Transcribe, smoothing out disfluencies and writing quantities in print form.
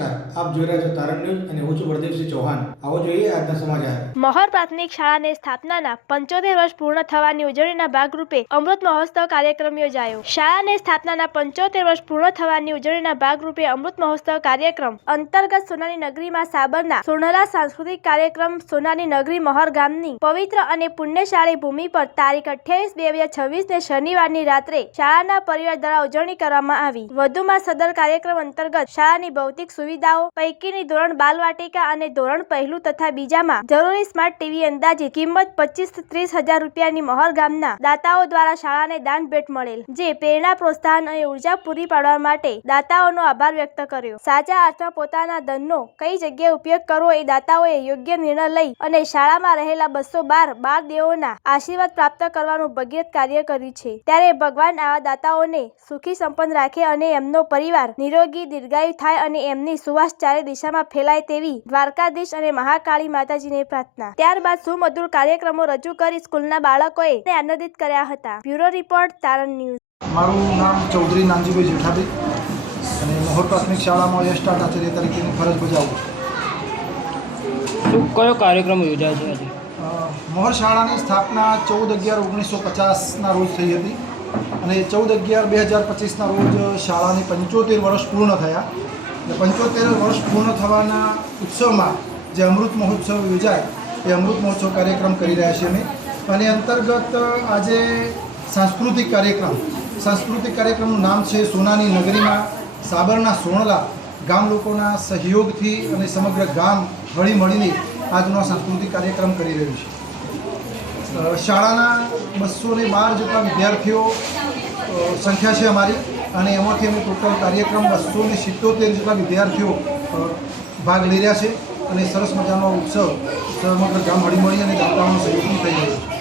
નમસ્કાર, આપ જોઈ રહ્યા છો તારણ ન્યૂઝ અને હું છું પ્રદીપસિંહ ચૌહાણ। આવો જોઈએ આજના સમાચાર। મહોર પ્રાથમિક શાળાની સ્થાપનાના 75 વર્ષ પૂર્ણ થવાની ઉજવણીના ભાગરૂપે અમૃત મહોત્સવ કાર્યક્રમ યોજાયો। શાળાની સ્થાપનાના 75 વર્ષ પૂર્ણ થવાની ઉજવણીના ભાગરૂપે અમૃત મહોત્સવ કાર્યક્રમ અંતર્ગત સોનાની નગરીમાં સાબરના સોનલા સાંસ્કૃતિક કાર્યક્રમ સોનાની નગરી મહોર ગામની પવિત્ર અને પુણ્યશાળી ભૂમિ પર તારીખ 28/2/2026 ને શનિવારની રાત્રે શાળાના પરિવાર દ્વારા ઉજવણી કરવામાં આવી। વધુમાં સદર કાર્યક્રમ અંતર્ગત શાળાની ભૌતિક સુવિધાઓ પૈકીની ધોરણ બાલવાટિકા અને ધોરણ પહેલું તથા બીજામાં જરૂરી સ્માર્ટ ટીવી અંદાજિત કિંમત 25-30 હજાર રૂપિયાની મહોર ગામના દાતાઓ દ્વારા શાળાને દાન ભેટ મળેલ, જે પ્રેરણા, પ્રોત્સાહન અને ઉર્જા પૂરી પાડવા માટે દાતાઓનો આભાર વ્યક્ત કર્યો। સાચા અર્થમાં પોતાના ધનનો કઈ જગ્યાએ ઉપયોગ કરવો એ દાતાઓએ યોગ્ય નિર્ણય લઈ અને શાળામાં રહેલા 212 બાળ દેવોના આશીર્વાદ પ્રાપ્ત કરવાનું ભગીરથ કાર્ય કર્યું છે। ત્યારે ભગવાન આવા દાતાઓને સુખી સંપન્ન રાખે અને એમનો પરિવાર નિરોગી દીર્ઘાયુ થાય અને એમની સુવાસ ચારે દિશામાં ફેલાય તેવી દ્વારકાધીશ અને મહાકાળી માતાજીને પ્રાર્થના। ત્યારબાદ સુમધુર કાર્યક્રમો રજૂ કરી સ્કૂલના બાળકોએ આનંદિત કર્યા હતા। બ્યુરો રિપોર્ટ તારણ ન્યૂઝ। મારું નામ ચૌધરી નાનજીભાઈ જેઠાભાઈ અને મહોર પ્રાથમિક શાળામાં યશટાટ આચાર્ય તરીકેની ફરજ બજાવું। શું કયો કાર્યક્રમ યોજાય છે આજે? મહોર શાળાની સ્થાપના 14/11/1950ના રોજ થઈ હતી અને 14/11/2025ના રોજ શાળાની 75 વર્ષ પૂર્ણ થયા। અને 75 વર્ષ પૂર્ણ થવાના ઉત્સવમાં જે અમૃત મહોત્સવ યોજાય એ અમૃત મહોત્સવ કાર્યક્રમ કરી રહ્યા છીએ અમે। અને અંતર્ગત આજે સાંસ્કૃતિક કાર્યક્રમનું નામ છે સોનાની નગરીમાં સાબરના સોનલા ગામ લોકોના સહયોગથી અને સમગ્ર ગામ હળી મળીને આજનો સાંસ્કૃતિક કાર્યક્રમ કરી રહ્યું છે। શાળાના 212 જેટલા વિદ્યાર્થીઓ સંખ્યા છે અમારી અને એમાંથી અમે ટોટલ કાર્યક્રમ 277 જેટલા વિદ્યાર્થીઓ ભાગ લઈ રહ્યા છે અને સરસ મજાનો ઉત્સવ સમગ્ર ગામ હળી મળી અને દાતાઓનો સહયોગથી થઈ રહ્યો છે।